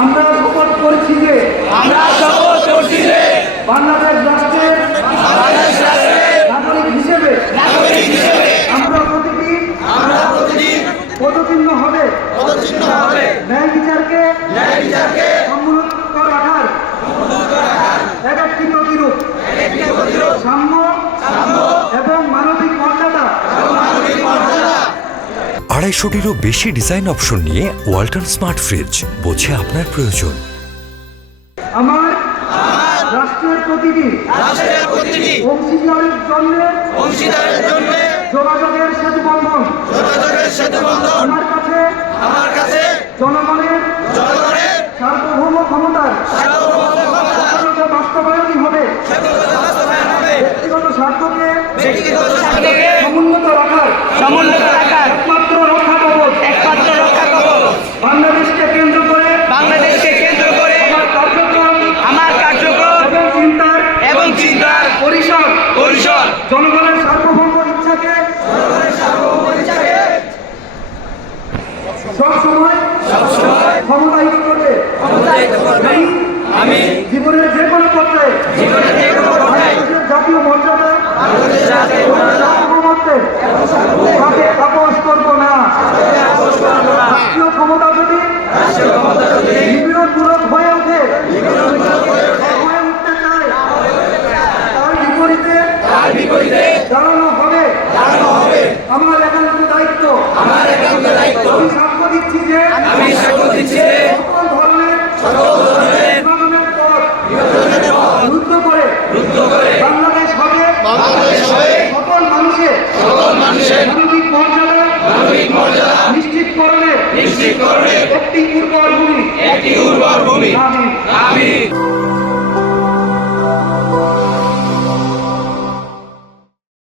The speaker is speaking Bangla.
আমরা শপথ করছি যে বাংলাদেশ রাষ্ট্রের নাগরিক হিসেবে আমরা প্রতিদিন পদচিহ্ন হবে ন্যায় বিচারকে সমুন্নত রাখার একটি প্রতিরূপ সাম্য এবং মানবিক মর্যাদা। 250-টিরও বেশি ডিজাইন অপশন নিয়ে ওয়ালটন স্মার্ট ফ্রিজ, বোঝে আপনার প্রয়োজন। আমার রাষ্ট্রের প্রতিটি অংশীদারের জন্য যোগাযোগের সেতু বন্ধন। আমার কাছে জনগণের সার্বভৌম ক্ষমতার বাস্তবায়নই হবে। ব্যক্তিগত স্বার্থকে সমুন্নত রাখার একমাত্র রক্ষা কবচ। বাংলাদেশকে কেন্দ্র করে আমার কার্যক্রম এবং চিন্তার পরিসর জনগণের সার্বভৌম ইচ্ছাকে সবসময় ক্ষমতায়িত করবে। আমি জীবনের যে কোনো পথে জাতীয় মর্যাদা সার্বভৌমত্বে আপোষ করব না। রাষ্ট্রীয় ক্ষমতা যদি নিপীড়নমূলক হয়ে উঠতে চায়, তার বিপরীতে দাঁড়ানো হবে আমার একান্ত দায়িত্ব। আমি সাক্ষ্য দিচ্ছি যে সকল ধরনের বিভাজনের পথ রুদ্ধ করে বাংলাদেশ হবে সকল মানুষের মানবিক মর্যাদা নিশ্চিতকরণে একটি উর্বর ভূমি।